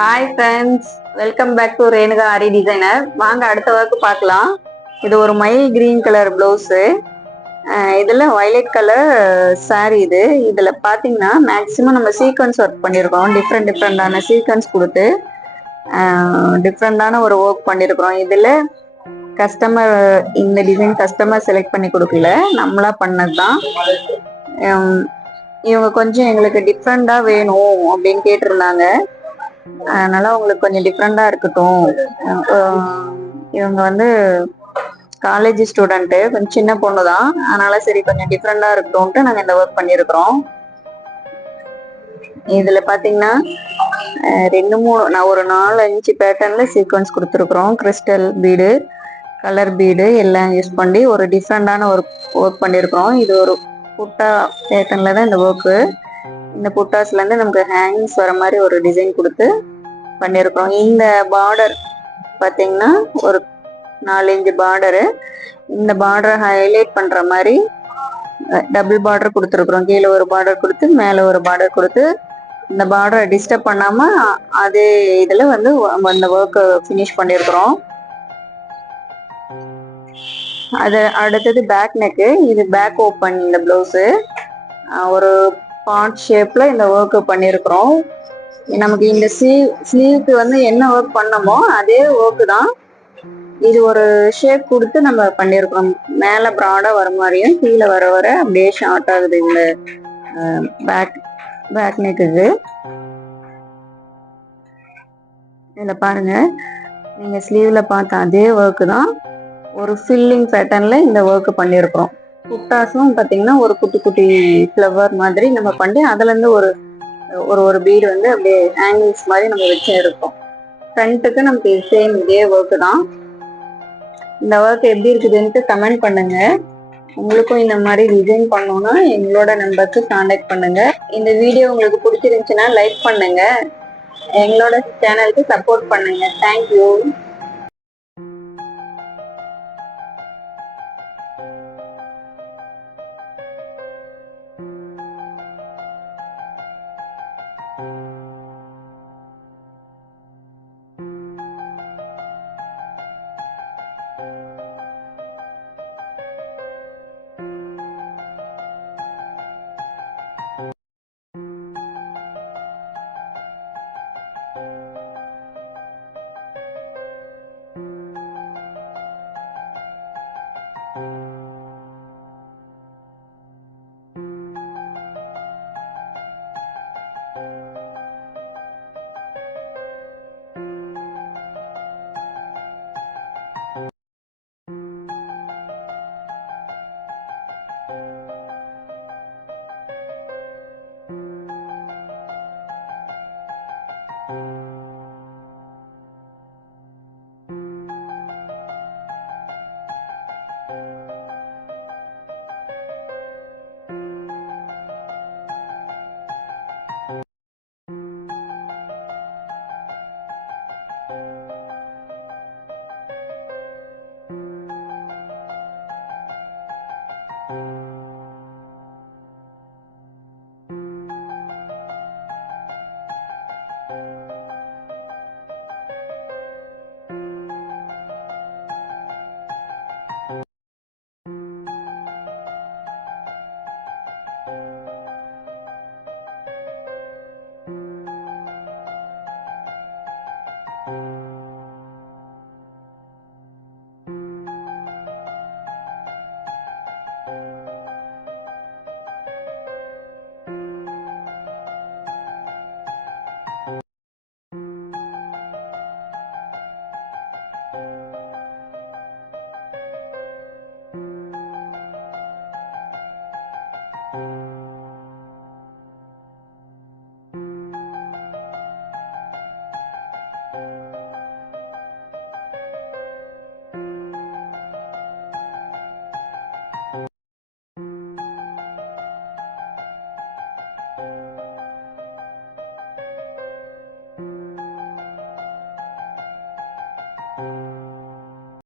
Hi friends, welcome back to Renuka Aari designer. வாங்க அடுத்த work பார்க்கலாம். இது ஒரு மயில் கிரீன் கலர் ப்ளவுஸு. இதில் வயலட் கலர் சாரி. இதில் பார்த்தீங்கன்னா மேக்ஸிமம் நம்ம சீக்வன்ஸ் ஒர்க் பண்ணியிருக்கோம். டிஃப்ரெண்டான சீக்வன்ஸ் கொடுத்து டிஃப்ரெண்டான ஒரு ஒர்க் பண்ணியிருக்கிறோம். இதில் கஸ்டமர் இந்த டிசைன் கஸ்டமர் செலக்ட் பண்ணி கொடுக்கல, நம்மளா பண்ணது தான். இவங்க கொஞ்சம் எங்களுக்கு டிஃப்ரெண்டாக வேணும் அப்படின்னு கேட்டிருந்தாங்க. அதனால உங்களுக்கு கொஞ்சம் டிஃப்ரெண்டா இருக்கட்டும். இவங்க வந்து காலேஜ் ஸ்டூடெண்ட்டு, கொஞ்சம் சின்ன பொண்ணு தான். அதனால சரி கொஞ்சம் டிஃப்ரெண்டா இருக்கட்டும்ட்டு நாங்கள் இந்த ஒர்க் பண்ணியிருக்கிறோம். இதுல பாத்தீங்கன்னா நான் ஒரு 4-5 பேட்டர்ன்ல சீக்வன்ஸ் கொடுத்துருக்குறோம். கிறிஸ்டல் பீடு, கலர் பீடு எல்லாம் யூஸ் பண்ணி ஒரு டிஃப்ரெண்டான ஒரு ஒர்க் பண்ணியிருக்கிறோம். இது ஒரு புட்டா பேட்டர்ன்ல தான் இந்த ஒர்க்கு. இந்த புட்டாஸ்ல இருந்து நமக்கு ஹேங்கிங்ஸ் வர மாதிரி ஒரு டிசைன் கொடுத்து பண்ணியிருக்கிறோம். இந்த பார்டர் பார்த்தீங்கன்னா ஒரு 4-5 பார்டரு. இந்த பார்டரை ஹைலைட் பண்ற மாதிரி டபுள் பார்டர் கொடுத்துருக்குறோம். கீழே ஒரு பார்டர் கொடுத்து மேலே ஒரு பார்டர் கொடுத்து இந்த பார்டரை டிஸ்டர்ப் பண்ணாம அதே இதுல வந்து அந்த ஒர்க்கை ஃபினிஷ் பண்ணியிருக்கிறோம். அது அடுத்தது பேக் நெக்கு. இது பேக் ஓப்பன். இந்த பிளவுஸு ஒரு பாட் ஷேப்ல இந்த ஒர்க்கு பண்ணியிருக்கிறோம். நமக்கு இந்த ஸ்லீவுக்கு வந்து என்ன ஒர்க் பண்ணமோ அதே ஒர்க்கு தான். இது ஒரு ஷேப் கொடுத்து நம்ம பண்ணியிருக்கிறோம். மேலே ப்ராடாக வர மாதிரியும் கீழே வர வர அப்படியே ஷார்ட் ஆகுது இந்த பேக் நெக். இதில் பாருங்க, நீங்க ஸ்லீவ்ல பார்த்த அதே ஒர்க்கு தான் ஒரு ஃபில்லிங் பேட்டர்ன்ல இந்த ஒர்க்கு பண்ணியிருக்கிறோம். புட்டாஸும் பார்த்தீங்கன்னா ஒரு குட்டி குட்டி ஃப்ளவர் மாதிரி நம்ம பண்ணி அதுலேருந்து ஒரு ஒரு பீடு வந்து அப்படியே ஹேங்கிங்ஸ் மாதிரி நம்ம வச்சு இருக்கோம். ஃப்ரண்ட்டுக்கு நமக்கு சேம் இதே ஒர்க்கு தான். இந்த ஒர்க் எப்படி இருக்குதுன்ட்டு கமெண்ட் பண்ணுங்க. உங்களுக்கும் இந்த மாதிரி டிசைன் பண்ணணும்னா எங்களோட நம்பருக்கு கான்டாக்ட் பண்ணுங்க. இந்த வீடியோ உங்களுக்கு பிடிச்சிருந்துச்சுன்னா லைக் பண்ணுங்க, எங்களோட சேனலுக்கு சப்போர்ட் பண்ணுங்க. தேங்க்யூ.